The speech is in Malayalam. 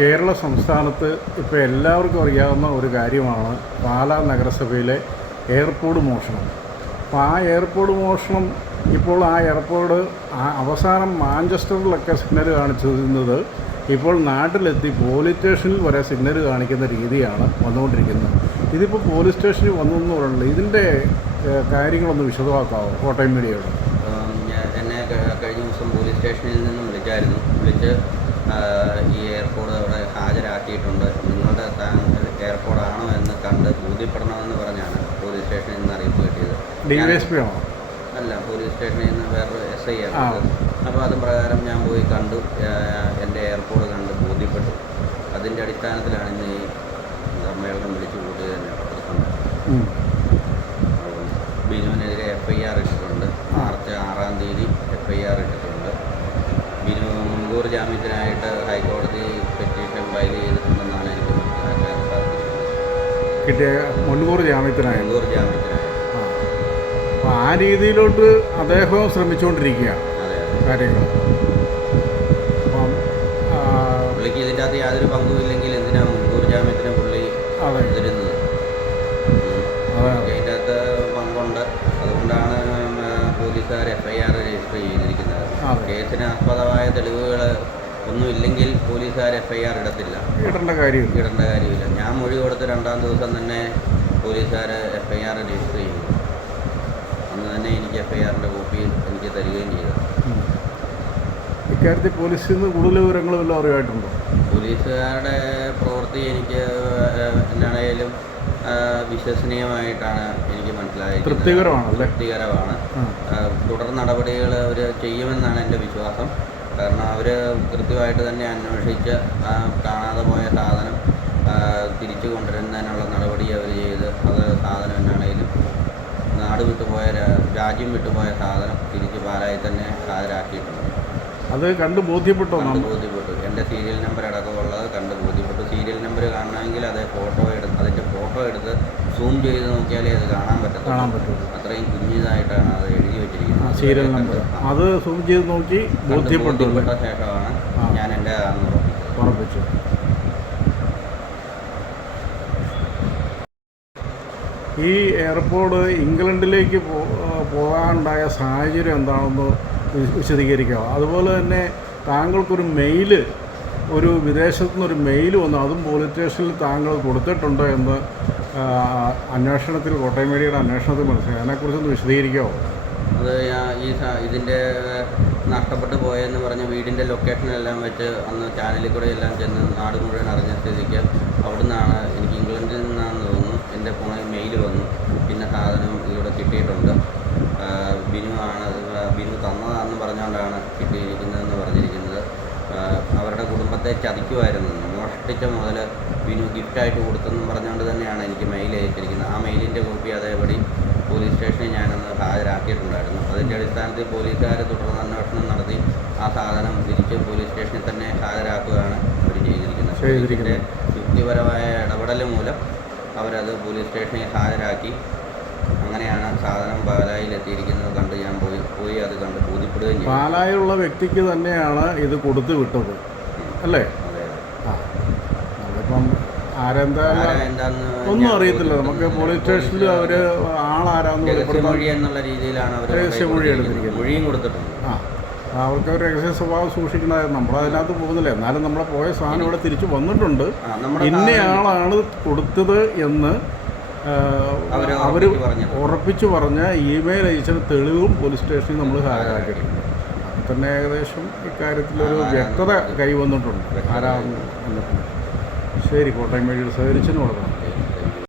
കേരള സംസ്ഥാനത്ത് ഇപ്പോൾ എല്ലാവർക്കും അറിയാവുന്ന ഒരു കാര്യമാണ് പാലാ നഗരസഭയിലെ എയർപോർട്ട് മോഷണം. അപ്പോൾ ആ എയർപോർട്ട് മോഷണം ഇപ്പോൾ ആ എയർപോർട്ട് അവസാനം മാഞ്ചസ്റ്ററിലൊക്കെ സിഗ്നൽ കാണിച്ചിരുന്നത് ഇപ്പോൾ നാട്ടിലെത്തി പോലീസ് സ്റ്റേഷനിൽ വരെ സിഗ്നൽ കാണിക്കുന്ന രീതിയാണ് വന്നുകൊണ്ടിരിക്കുന്നത്. ഇതിപ്പോൾ പോലീസ് സ്റ്റേഷനിൽ വന്നു എന്ന് പറയുന്നത് ഇതിന്റെ കാര്യങ്ങളൊന്ന് വിശദമാക്കാമോ കോട്ടയം മീഡിയയോട്? ഞാൻ എന്നെ കഴിഞ്ഞ ദിവസം പോലീസ് സ്റ്റേഷനിൽ നിന്നും വിളിച്ചായിരുന്നു. വിളിച്ച് ഈ എയർപോർട്ട് അവിടെ ഹാജരാക്കിയിട്ടുണ്ട്. നിങ്ങളുടെ എയർപോർട്ട് ആണോ എന്ന് കണ്ട് ബോധ്യപ്പെടണമെന്ന് പറഞ്ഞാണ് പോലീസ് സ്റ്റേഷനിൽ നിന്ന് അറിയിപ്പ് കിട്ടിയത്. അല്ല പോലീസ് സ്റ്റേഷനിൽ നിന്ന് വേറൊരു എസ് ഐ ആണ്. അപ്പോൾ അത് പ്രകാരം ഞാൻ പോയി കണ്ടു. എന്റെ എയർപോർട്ട് കണ്ട് ബോധ്യപ്പെട്ടു. അതിന്റെ അടിസ്ഥാനത്തിലാണ് ഇന്ന് ഈ സമ്മേളനം വിളിച്ചു കൂട്ടിയത് തന്നെ പത്രസമ്മേളനം ഉം. അപ്പം ബിനുവിനെതിരെ എഫ് ഐ ആർ ഇട്ടിട്ടുണ്ട് മാർച്ച് ആറാം തീയതി എഫ് ഐ ആർ ഇട്ടിട്ടുണ്ട് ബിനു മുൻകൂർ ജാമ്യത്തിനായിട്ട് ഹൈക്കോടതി പെറ്റീഷൻ ഫയൽ ചെയ്തിട്ടുണ്ടെന്നാണ് എനിക്ക് മനസ്സിലാക്കാൻ സാധിച്ചിട്ടുള്ളത് കിട്ടിയ മുൻകൂർ ജാമ്യത്തിനായി? മുൻകൂർ ജാമ്യത്തിനായി. ആ. അപ്പോൾ ആ രീതിയിലോട്ട് അദ്ദേഹം ശ്രമിച്ചുകൊണ്ടിരിക്കുകയാണ് അതെ കാര്യങ്ങൾ. അപ്പം പുള്ളിക്ക് ഇതിന്റെ അകത്ത് യാതൊരു പങ്കുമില്ലെങ്കിൽ എന്തിനാ മുൻകൂർ ജാമ്യത്തിന് പുള്ളി അതെ. അതിന്റെ അകത്ത് പങ്കുണ്ട്. അതുകൊണ്ടാണ് പോലീസുകാർ എഫ് ഐ ആർ രജിസ്റ്റർ അതെ. കേസിന് ആസ്പദമായ തെളിവുകൾ ഒന്നുമില്ലെങ്കിൽ പോലീസുകാർ എഫ് ഐ ആർ ഇടത്തില്ല. ഇടേണ്ട കാര്യമില്ല. ഇടേണ്ട കാര്യമില്ല. ഞാൻ മൊഴി കൊടുത്ത് രണ്ടാം ദിവസം തന്നെ പോലീസുകാർ എഫ് ഐ ആർ രജിസ്റ്റർ ചെയ്തു. അന്ന് തന്നെ എനിക്ക് എഫ് ഐ ആറിന്റെ കോപ്പി എനിക്ക് തരികയും ചെയ്തു. ഇക്കാര്യത്തിൽ പോലീസിൽ നിന്ന് കൂടുതൽ വിവരങ്ങൾ വല്ലതും അറിവായിട്ടുണ്ടോ പോലീസുകാരുടെ പ്രവൃത്തി എനിക്ക് എന്നാണെങ്കിലും എന്നാണേലും വിശ്വസനീയമായിട്ടാണ് എനിക്ക് മനസ്സിലായത് തൃപ്തികരമാണ്. തൃപ്തികരമാണ് തുടർ നടപടികൾ അവർ ചെയ്യുമെന്നാണ് എന്റെ വിശ്വാസം. കാരണം അവർ കൃത്യമായിട്ട് തന്നെ അന്വേഷിച്ച് കാണാതെ പോയ സാധനം തിരിച്ചു കൊണ്ടുവരുന്നതിനുള്ള നടപടി അവർ ചെയ്ത് അത് സാധനം എന്നാണേലും നാട് വിട്ടുപോയ രാജ്യം വിട്ടുപോയ സാധനം തിരിച്ച് പാലായി തന്നെ ഹാജരാക്കിയിട്ടുണ്ട്. അത് കണ്ട് ബോധ്യപ്പെട്ടു കണ്ട് ബോധ്യപ്പെട്ടു. എന്റെ സീരിയൽ നമ്പർ അടക്കമുള്ളത് കണ്ട് ബോധ്യപ്പെട്ടു. സീരിയൽ നമ്പർ കാണണമെങ്കിൽ അതേ ഫോട്ടോ ഫോട്ടോ എടുത്ത് സൂം ചെയ്ത് നോക്കിയാലേ അത് കാണാൻ കാണാൻ പറ്റത്തുള്ളൂ. പറ്റുള്ളൂ അത്രയും കുഞ്ഞിതായിട്ടാണ് അത് എഴുതി വെച്ചിരിക്കുന്നത്. സീരിയൽ നമ്പർ അത് സൂം ചെയ്ത് നോക്കി ബോധ്യപ്പെട്ടു. ശേഷമാണ് ഞാൻ എന്റെ ഉറപ്പിച്ചു. ഈ എയർപോർട്ട് ഇംഗ്ലണ്ടിലേക്ക് പോകാനുണ്ടായ സാഹചര്യം എന്താണെന്ന് വി- വിശദീകരിക്കാമോ അതുപോലെ തന്നെ താങ്കൾക്കൊരു മെയിൽ ഒരു വിദേശത്തു നിന്നൊരു മെയിൽ വന്നു. അതും പോലീസ് സ്റ്റേഷനിൽ താങ്കൾ കൊടുത്തിട്ടുണ്ടോ എന്ന് അന്വേഷണത്തിൽ കോട്ടയം മീഡിയയുടെ അന്വേഷണത്തിൽ മനസ്സിലായി. അതിനെക്കുറിച്ചൊന്ന് വിശദീകരിക്കാമോ അത് ഈ ഇതിന്റെ നഷ്ടപ്പെട്ടു പോയെന്ന് പറഞ്ഞ വീടിന്റെ ലൊക്കേഷനെല്ലാം വെച്ച് അന്ന് ചാനലിൽ കൂടെ എല്ലാം ചെന്ന് നാട് മുഴുവൻ അറിഞ്ഞ സ്ഥിതിക്ക് അവിടെ നിന്നാണ് എനിക്ക് ഇംഗ്ലണ്ടിൽ നിന്നാണെന്ന് തോന്നുന്നു എന്റെ ഫോണിൽ മെയിൽ വന്നു. പിന്നെ സാധനം ചതിക്കുമായിരുന്നു. മോഷ്ടിച്ച മുതൽ ബിനു ഗിഫ്റ്റായിട്ട് കൊടുത്തെന്നും പറഞ്ഞുകൊണ്ട് തന്നെയാണ് എനിക്ക് മെയിൽ അയച്ചിരിക്കുന്നത്. ആ മെയിലിന്റെ കോപ്പി അതേപടി പോലീസ് സ്റ്റേഷനിൽ ഞാനന്ന് ഹാജരാക്കിയിട്ടുണ്ടായിരുന്നു. അതിന്റെ അടിസ്ഥാനത്തിൽ പോലീസുകാർ തുടർന്ന് അന്വേഷണം നടത്തി ആ സാധനം തിരിച്ച് പോലീസ് സ്റ്റേഷനിൽ തന്നെ ഹാജരാക്കുകയാണ് അവർ ചെയ്തിരിക്കുന്നത്. ഇതിന്റെ യുക്തിപരമായ ഇടപെടൽ മൂലം അവരത് പോലീസ് സ്റ്റേഷനിൽ ഹാജരാക്കി അങ്ങനെയാണ് സാധനം പാലായിൽ എത്തിയിരിക്കുന്നത് കണ്ട് ഞാൻ പോയി പോയി അത് കണ്ട് ബോധ്യപ്പെടുകയും ചെയ്തു. പാലായുള്ള വ്യക്തിക്ക് തന്നെയാണ് ഇത് കൊടുത്തു വിട്ടത്. അല്ലേ? ആ ഒന്നും അറിയത്തില്ല. നമുക്ക് പോലീസ് സ്റ്റേഷനിൽ അവർ ആളാരാന്ന് വെളിപ്പെടുത്താൻ എന്നുള്ള രീതിയിലാണ് അവർ രഹസ്യമൊഴി എടുത്തിരിക്കുന്നത്. മൊഴിയും കൊടുത്തിട്ടുണ്ട്. ആ അവർക്ക് രഹസ്യ സ്വഭാവം സൂക്ഷിക്കണത് നമ്മളതിനകത്ത് പോകുന്നില്ല. എന്നാലും നമ്മളെ പോയ സാധനം ഇവിടെ തിരിച്ചു വന്നിട്ടുണ്ട്. ഇന്നയാളാണ് കൊടുത്തത് എന്ന് അവർ ഉറപ്പിച്ചു പറഞ്ഞ ഇമെയിൽ അയച്ച തെളിവും പോലീസ് സ്റ്റേഷനിൽ നമ്മൾ ഹാജരാക്കിയിട്ടുണ്ട്. തന്നെ ഏകദേശം ഇക്കാര്യത്തിലൊരു വ്യക്തത കൈവന്നിട്ടുണ്ട്. ആരാ ശരി കോട്ടയം വഴിയുടെ സഹകരിച്ചെന്ന് കൊടുക്കണം